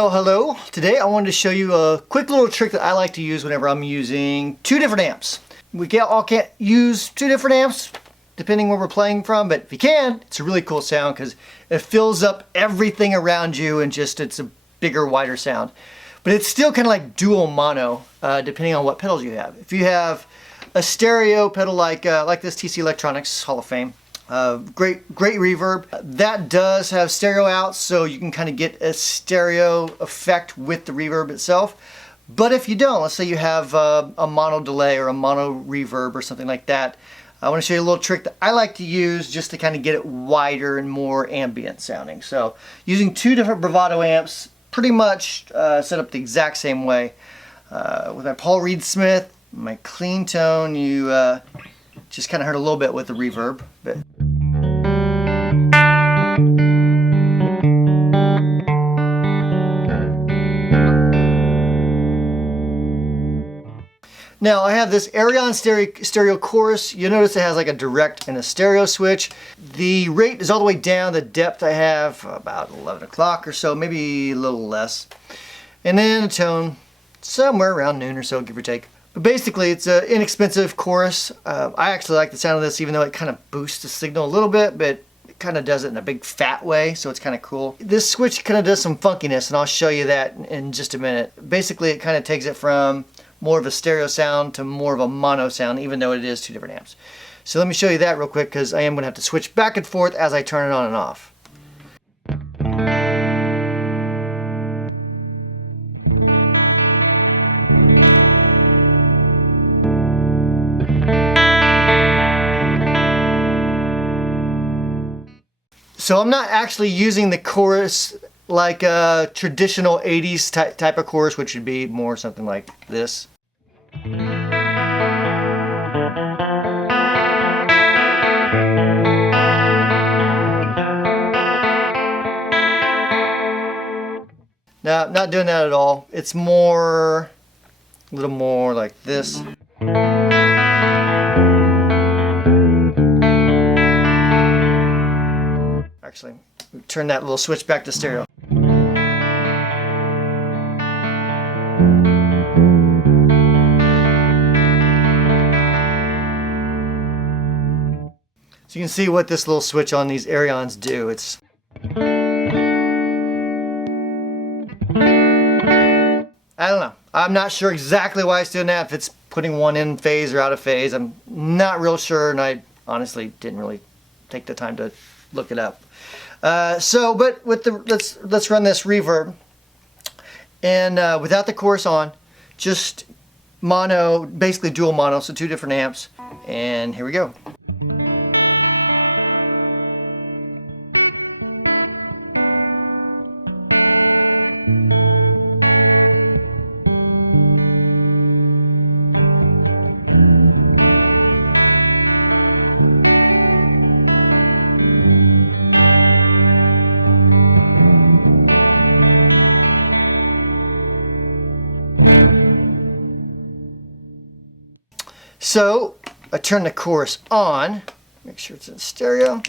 Well, hello. Today I wanted to show you a quick little trick that I like to use whenever I'm using two different amps. We all can't use two different amps depending where we're playing from, but if you can, it's a really cool sound because it fills up everything around you and just it's a bigger, wider sound. But it's still kind of like dual mono depending on what pedals you have. If you have a stereo pedal like this TC Electronics Hall of Fame, great reverb. That does have stereo outs, so you can kind of get a stereo effect with the reverb itself. But if you don't, let's say you have a mono delay or a mono reverb or something like that, I want to show you a little trick that I like to use just to kind of get it wider and more ambient sounding. So using two different Bravado amps, pretty much set up the exact same way. With my Paul Reed Smith, my clean tone, you just kind of heard a little bit with the reverb. But now I have this Arion stereo chorus. You'll notice it has like a direct and a stereo switch. The rate is all the way down. The depth I have about 11 o'clock or so, maybe a little less. And then a tone somewhere around noon or so, give or take. But basically it's an inexpensive chorus. I actually like the sound of this even though it kind of boosts the signal a little bit, but it kind of does it in a big fat way, so it's kind of cool. This switch kind of does some funkiness and I'll show you that in just a minute. Basically it kind of takes it from more of a stereo sound to more of a mono sound, even though it is two different amps. So let me show you that real quick because I am going to have to switch back and forth as I turn it on and off. So I'm not actually using the chorus like a traditional 80s type of chorus, which would be more something like this. Now, I'm not doing that at all. It's more, a little more like this. Actually, turn that little switch back to stereo. So you can see what this little switch on these Arions do. It's I don't know. I'm not sure exactly why it's doing that, if it's putting one in phase or out of phase. I'm not real sure, and I honestly didn't really take the time to look it up. But with the let's run this reverb, and without the chorus on, just mono, basically dual mono, so two different amps, and here we go. So I turn the chorus on, make sure it's in stereo.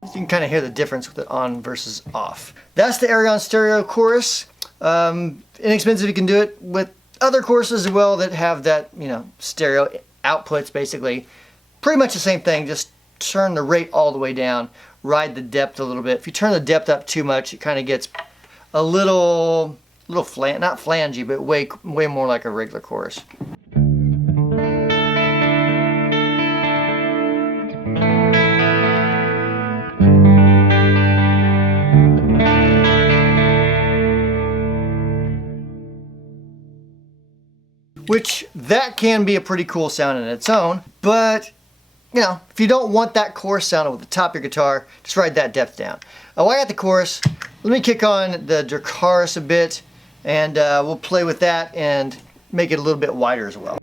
You can kind of hear the difference with it on versus off. That's the Arion stereo chorus. Inexpensive, you can do it with other choruses as well that have that, stereo outputs basically. Pretty much the same thing, just turn the rate all the way down, ride the depth a little bit. If you turn the depth up too much, it kind of gets a little not flangy, but way more like a regular chorus. which that can be a pretty cool sound in its own, but you know, if you don't want that chorus sound over the top of your guitar, just write that depth down. Oh, I got the chorus. Let me kick on the Dracaris a bit, and we'll play with that and make it a little bit wider as well.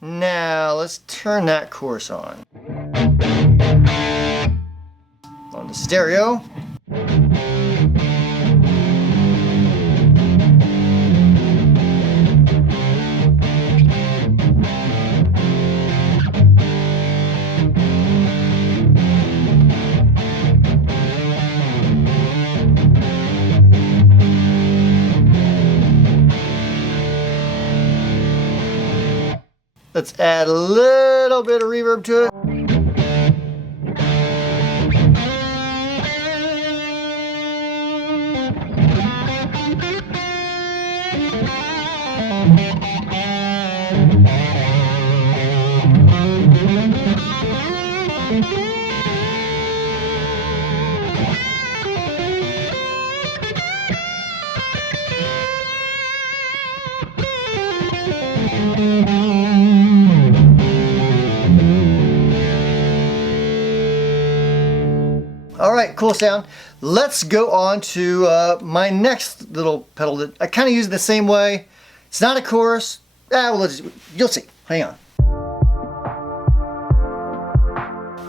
Now let's turn that chorus on the stereo. Let's add a little bit of reverb to it. Alright, cool sound. Let's go on to my next little pedal that I kind of use it the same way. It's not a chorus. Well, you'll see. Hang on.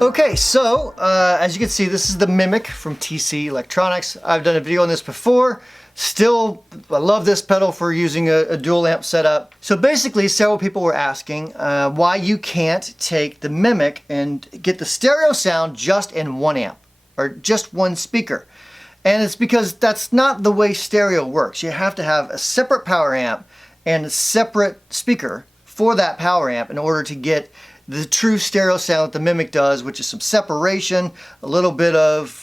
Okay, so as you can see, this is the Mimic from TC Electronics. I've done a video on this before. Still, I love this pedal for using a dual amp setup. So basically, several people were asking why you can't take the Mimic and get the stereo sound just in one amp, or just one speaker. And it's because that's not the way stereo works. You have to have a separate power amp and a separate speaker for that power amp in order to get the true stereo sound that the Mimic does, which is some separation, a little bit of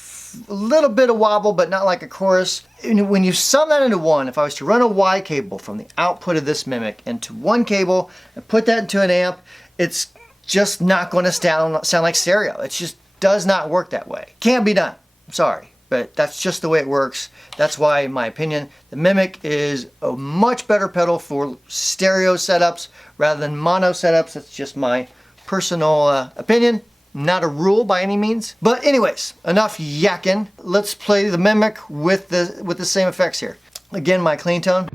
wobble, but not like a chorus. And when you sum that into one, if I was to run a Y cable from the output of this Mimic into one cable and put that into an amp, it's just not going to sound like stereo. It just does not work that way. Can't be done. I'm sorry, but that's just the way it works. That's why, in my opinion, the Mimic is a much better pedal for stereo setups rather than mono setups. That's just my personal opinion. Not a rule by any means. But anyways, enough yakking. Let's play the Mimic with the same effects here. Again, my clean tone.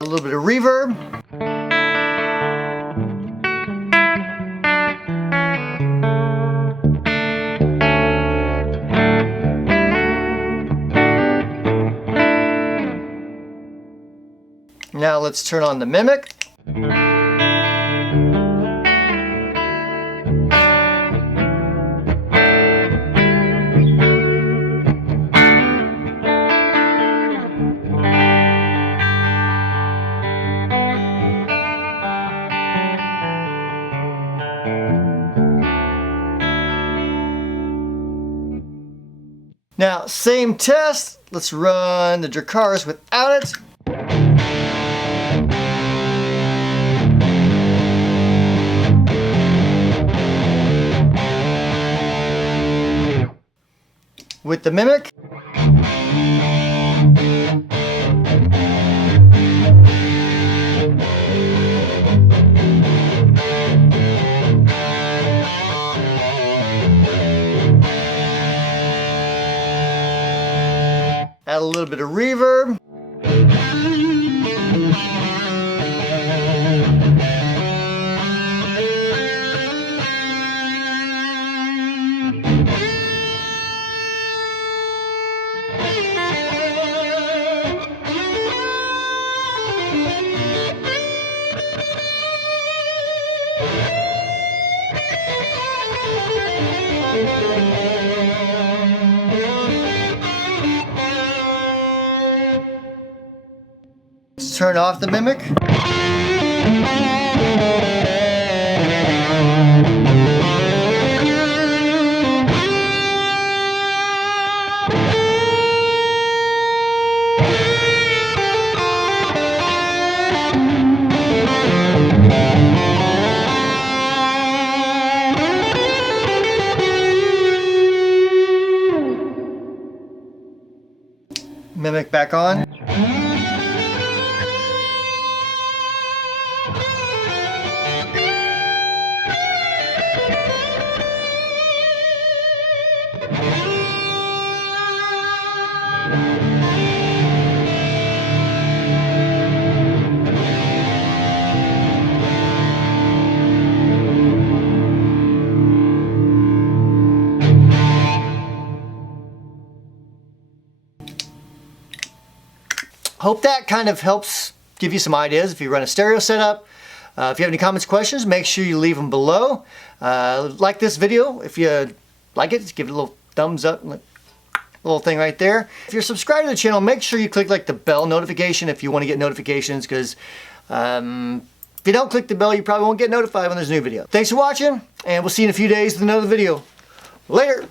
A little bit of reverb. Now let's turn on the Mimic. Now, same test. Let's run the Dracaris without it. With the Mimic. Add a little bit of reverb. Let's turn off the Mimic. mic back on. Hope that kind of helps give you some ideas if you run a stereo setup. If you have any comments, questions, make sure you leave them below. Like this video. If you like it, just give it a little thumbs up. Little thing right there. If you're subscribed to the channel, make sure you click like the bell notification if you want to get notifications, because if you don't click the bell, you probably won't get notified when there's a new video. Thanks for watching, and we'll see you in a few days with another video. Later!